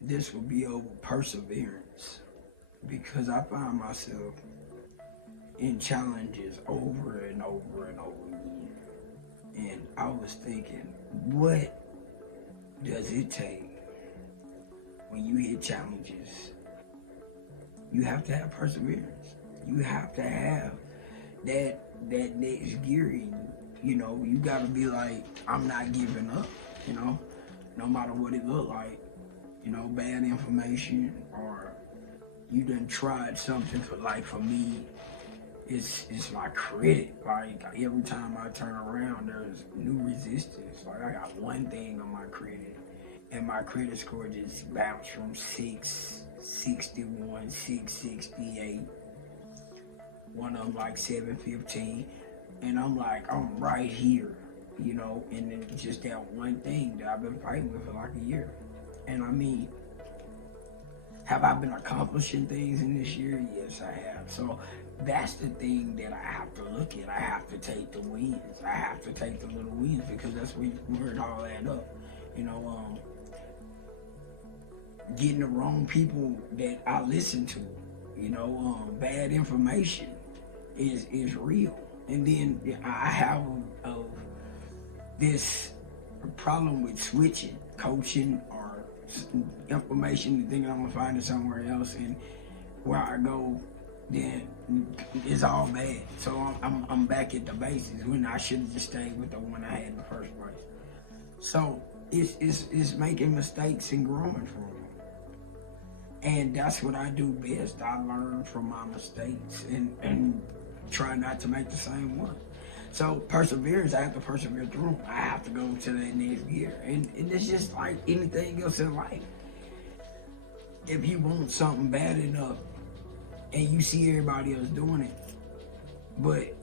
this will be over perseverance, because I find myself in challenges over and over and over again. And I was thinking, what does it take when you hit challenges? You have to have perseverance. You have to have that next gear in you. You know, you gotta be like, I'm not giving up, you know, no matter what it look like. You know, bad information, or you done tried something for me, it's my credit. Like every time I turn around, there's new resistance. Like I got one thing on my credit, and my credit score just bounced from 661, 668. One of them like 715, and I'm like, I'm right here, you know. And then just that one thing that I've been fighting with for like a year. And I mean, have I been accomplishing things in this year? Yes, I have. So that's the thing that I have to look at. I have to take the wins. I have to take the little wins, because that's where it all add up. You know, getting the wrong people that I listen to. You know, bad information is real. And then I have this problem with switching, coaching, or information and thinking I'm gonna find it somewhere else, and where I go, then it's all bad. So I'm back at the basics when I should have just stayed with the one I had in the first place. So it's making mistakes and growing from them. And that's what I do best. I learn from my mistakes and try not to make the same one. So perseverance, I have to persevere through. I have to go to that next year. And it's just like anything else in life. If you want something bad enough and you see everybody else doing it, but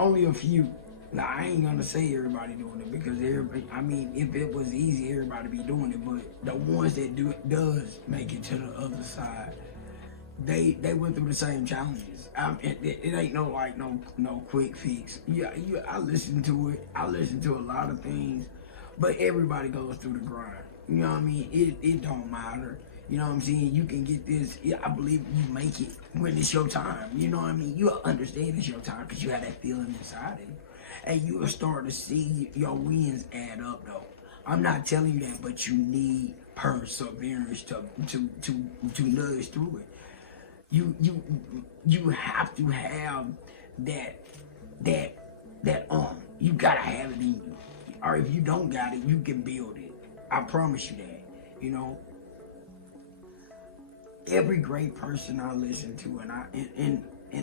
only a few. Now, I ain't gonna say everybody doing it, because everybody, I mean, if it was easy, everybody be doing it. But the ones that does make it to the other side, they went through the same challenges. It ain't no quick fix. Yeah, I listen to it. I listen to a lot of things, but everybody goes through the grind. You know what I mean? It don't matter. You know what I'm saying? You can get this. Yeah, I believe you make it when it's your time. You know what I mean? You understand it's your time because you have that feeling inside of you, and you will start to see your wins add up. Though I'm not telling you that, but you need perseverance to nudge through it. You have to have that you gotta have it in you. Or if you don't got it, you can build it. I promise you that. You know, every great person I listen to, and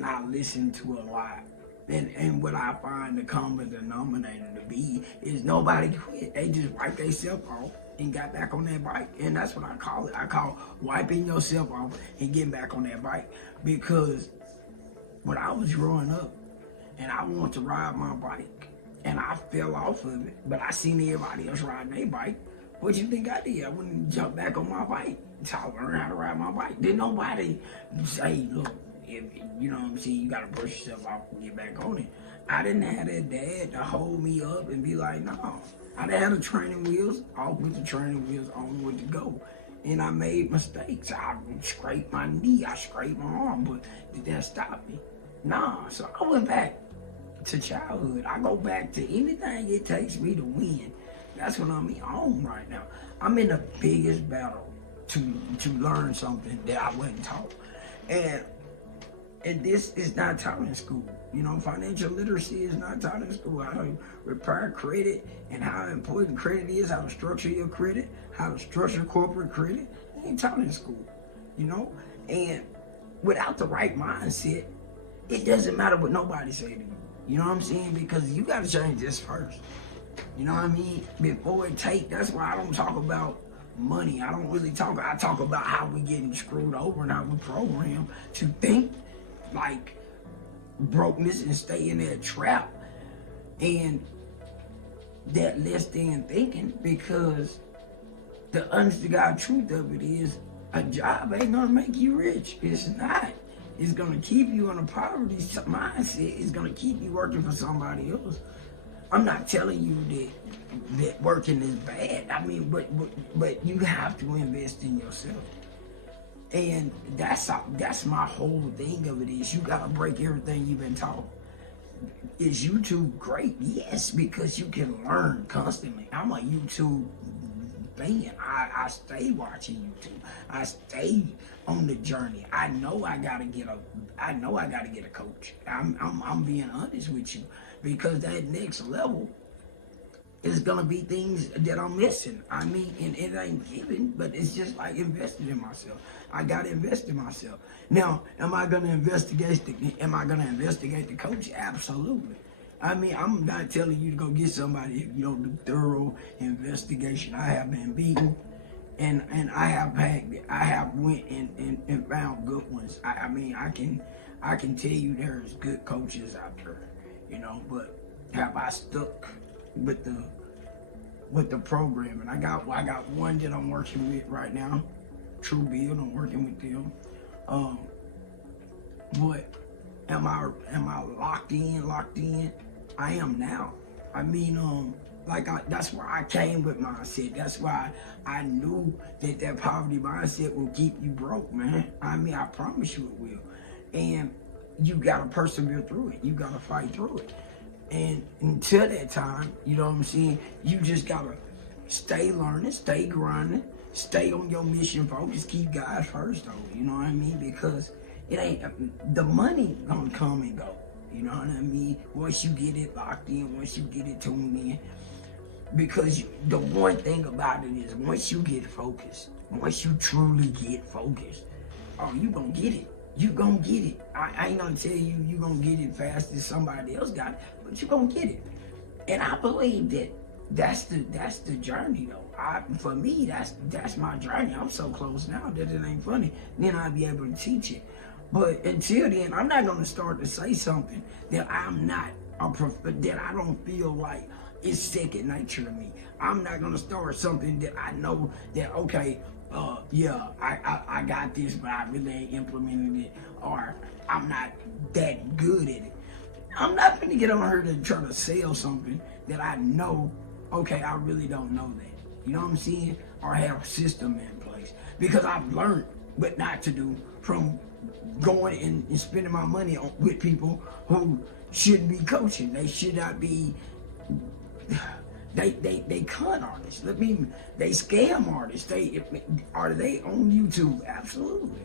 I listen to a lot. And what I find the common denominator to be is nobody quit. They just wiped themselves off and got back on that bike. And that's what I call it. I call wiping yourself off and getting back on that bike. Because when I was growing up and I wanted to ride my bike and I fell off of it, but I seen everybody else riding their bike, what you think I did? I wouldn't jump back on my bike until I learned how to ride my bike. Didn't nobody say, look, if, you know what I'm saying, you gotta brush yourself off and get back on it. I didn't have that dad to hold me up and be like, no. I didn't have the training wheels, off with the training wheels, on with to go. And I made mistakes. I scraped my knee, I scraped my arm, but did that stop me? Nah, so I went back to childhood. I go back to anything it takes me to win. That's what I'm on right now. I'm in the biggest battle to learn something that I wasn't taught. And this is not taught in school. You know, financial literacy is not taught in school. How to repair credit and how important credit is, how to structure your credit, how to structure corporate credit. It ain't taught in school, you know? And without the right mindset, it doesn't matter what nobody say to you. You know what I'm saying? Because you gotta change this first. You know what I mean? Before it take, that's why I don't talk about money. I don't really I talk about how we getting screwed over and how we program to think like brokenness and stay in that trap and that less than thinking, because the honest to God truth of it is a job ain't gonna make you rich. It's not. It's gonna keep you in a poverty mindset. It's gonna keep you working for somebody else. I'm not telling you that working is bad. I mean, but you have to invest in yourself. And that's my whole thing of it is you gotta break everything you've been taught. Is YouTube great? Yes, because you can learn constantly. I'm a YouTube fan. I stay watching YouTube. I stay on the journey. I know I gotta get a coach. I'm being honest with you because that next level is gonna be things that I'm missing. I mean, and it ain't given, but it's just like investing in myself. I gotta invest in myself. Now, am I gonna investigate the coach? Absolutely. I mean, I'm not telling you to go get somebody if you don't do thorough investigation. I have been beaten, and I have went and found good ones. I mean, I can tell you there's good coaches out there, you know. But have I stuck with the program? And I got one that I'm working with right now, True Build. I'm working with them. But am I locked in? I am now. I mean, that's where I came with mindset. That's why I knew that poverty mindset will keep you broke, man. I mean, I promise you it will. And you gotta persevere through it. You gotta fight through it. And until that time, you know what I'm saying? You just gotta stay learning, stay grinding, stay on your mission focus, keep God first though, you know what I mean? Because it ain't, the money gonna come and go, you know what I mean? Once you get it locked in, once you get it tuned in. Because the one thing about it is once you get focused, once you truly get focused, oh, you gonna get it. You gonna get it. I ain't gonna tell you you gonna get it fast as somebody else got it, but you gonna get it. And I believe that's the journey though. For me, that's my journey. I'm so close now that it ain't funny. Then I'll be able to teach it. But until then, I'm not gonna start to say something that I'm not that I don't feel like it's second nature to me. I'm not gonna start something that I know that okay. Yeah, I got this, but I really ain't implementing it, or I'm not that good at it. I'm not gonna get on here to try to sell something that I know, okay, I really don't know that. You know what I'm saying? Or have a system in place. Because I've learned what not to do from going and spending my money with people who shouldn't be coaching. They should not be... They con artists. They scam artists. Are they on YouTube? Absolutely.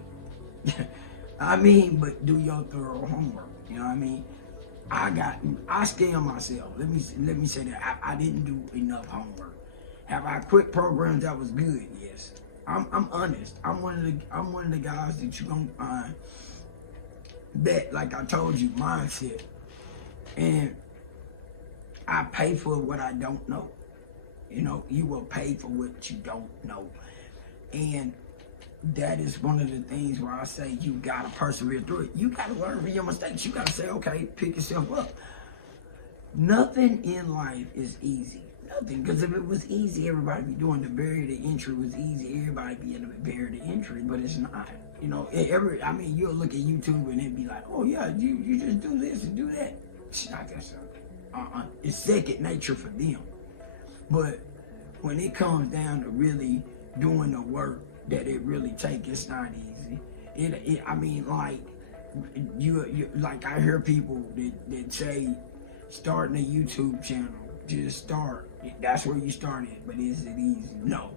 I mean, but do your thorough homework. You know what I mean? I scam myself. Let me say that I didn't do enough homework. Have I quit programs that was good? Yes. I'm honest. I'm one of the guys that you gonna find that, like I told you, mindset. And I pay for what I don't know. You know, you will pay for what you don't know. And that is one of the things where I say you gotta persevere through it. You gotta learn from your mistakes. You gotta say, okay, pick yourself up. Nothing in life is easy. Nothing. Because if it was easy, everybody be doing the barrier to entry was easy. Everybody be in the barrier to entry, but it's not. You know, I mean, you'll look at YouTube and it'd be like, oh yeah, you just do this and do that. It's not that simple. It's second nature for them. But when it comes down to really doing the work that it really takes, it's not easy. I mean, like you like I hear people that say starting a YouTube channel, just start. That's where you started, but is it easy? No,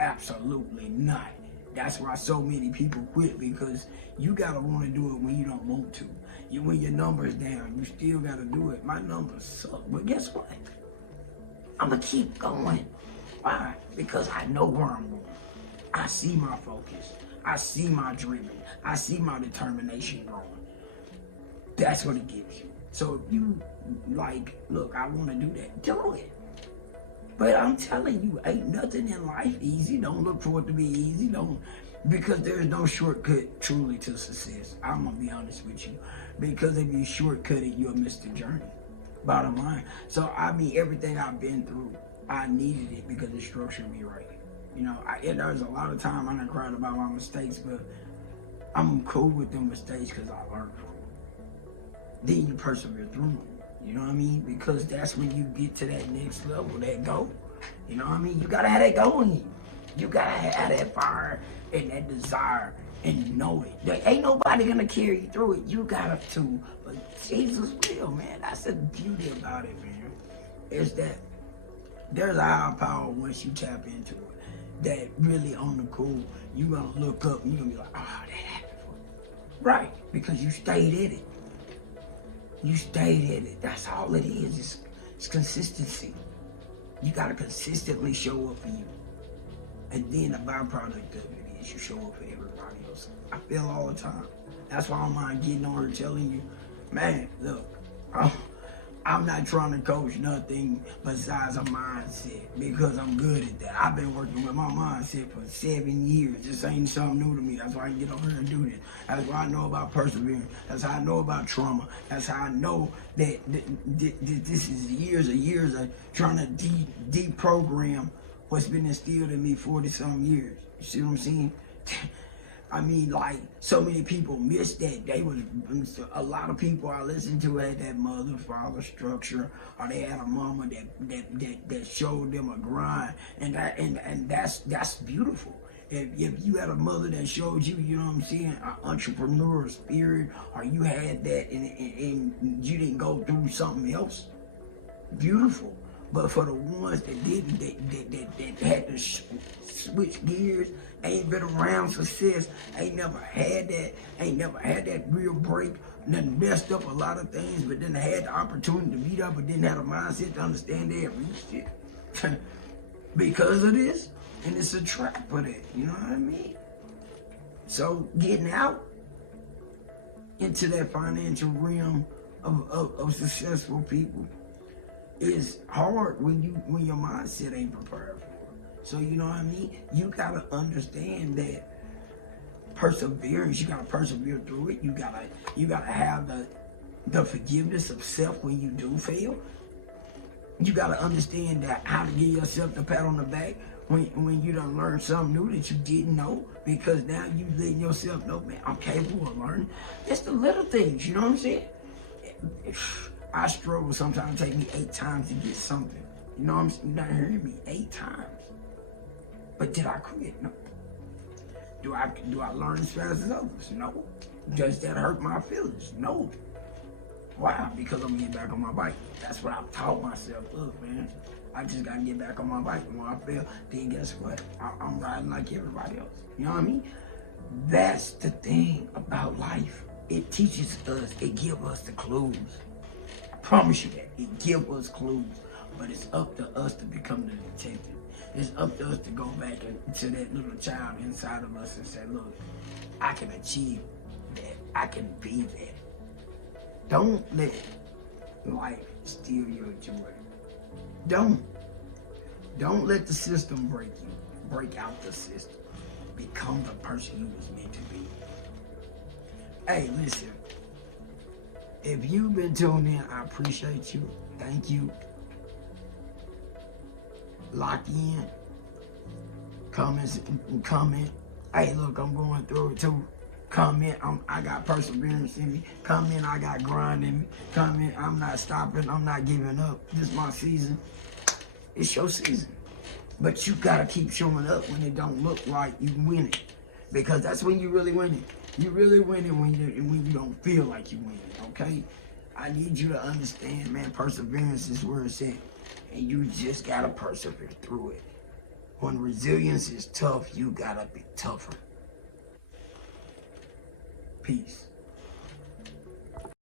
absolutely not. That's why so many people quit, because you gotta want to do it when you don't want to. When your numbers down, you still gotta do it. My numbers suck, but guess what? I'm gonna keep going. Why? Because I know where I'm going. I see my focus. I see my driven. I see my determination growing. That's what it gives you. So if you like, look, I want to do that, do it. But I'm telling you, ain't nothing in life easy. Don't look for it to be easy. Because there's no shortcut truly to success. I'm gonna be honest with you. Because if you shortcut it, you'll miss the journey. Bottom line. So I mean, everything I've been through, I needed it because it structured me right. You know, there's a lot of time I done cried about my mistakes, but I'm cool with them mistakes because I learned from them. Then you persevere through them. You know what I mean? Because that's when you get to that next level, that goal. You know what I mean? You gotta have that goal in you. You gotta have that fire and that desire and know it. There ain't nobody gonna carry you through it. You gotta too. But Jesus will, man. That's the beauty about it, man. Is that there's a higher power once you tap into it. That really on the cool, you gonna look up and you gonna be like, oh, that happened for me. Right, because you stayed in it. You stayed in it. That's all it is. It's consistency. You gotta consistently show up for you. And then the byproduct of it is you show up for everybody else. I feel all the time. That's why I don't mind getting on here telling you, man, look, I'm not trying to coach nothing besides a mindset because I'm good at that. I've been working with my mindset for 7 years. This ain't something new to me. That's why I can get on here and do this. That's why I know about perseverance. That's how I know about trauma. That's how I know that this is years of trying to deprogram what's been instilled in me 40-some years. You see what I'm saying? I mean, like, so many people missed that. A lot of people I listened to had that mother, father structure, or they had a mama that showed them a grind, and that's beautiful. If you had a mother that showed you, you know what I'm saying, an entrepreneurial spirit, or you had that and you didn't go through something else, beautiful. But for the ones that didn't, that had to switch gears, ain't been around success, ain't never had that real break, done messed up a lot of things, but then had the opportunity to meet up, but didn't have a mindset to understand they had reached it. Because of this, and it's a trap for that, you know what I mean? So getting out into that financial realm of successful people is hard when your mindset ain't prepared for it. So you know what I mean? You gotta understand that perseverance, you gotta persevere through it. You gotta have the forgiveness of self when you do fail. You gotta understand that how to give yourself the pat on the back when you done learned something new that you didn't know, because now you letting yourself know, man, I'm capable of learning. It's the little things, you know what I'm saying? I struggle sometimes, take me 8 times to get something. You know what I'm saying? You're not hearing me 8 times. But did I quit? No. Do I learn as fast as others? No. Does that hurt my feelings? No. Why? Because I'm getting back on my bike. That's what I've taught myself. Look, man, I just gotta get back on my bike. And when I fail, then guess what? I'm riding like everybody else. You know what I mean? That's the thing about life. It teaches us, it gives us the clues. I promise you that. It gives us clues. But it's up to us to become the detective. It's up to us to go back to that little child inside of us and say, look, I can achieve that. I can be that. Don't let life steal your joy. Don't let the system break you. Break out the system. Become the person you was meant to be. Hey, listen. If you've been tuned in, I appreciate you. Thank you. Lock in. Comment. Hey, look, I'm going through it too. Comment, I got perseverance in me. Comment, I got grind in me. Comment, I'm not stopping. I'm not giving up. This is my season. It's your season. But you gotta keep showing up when it don't look like you winning. Because that's when you really winning. You really winning when you don't feel like you winning, okay? I need you to understand, man, perseverance is where it's at. And you just gotta persevere through it. When resilience is tough, you gotta be tougher. Peace.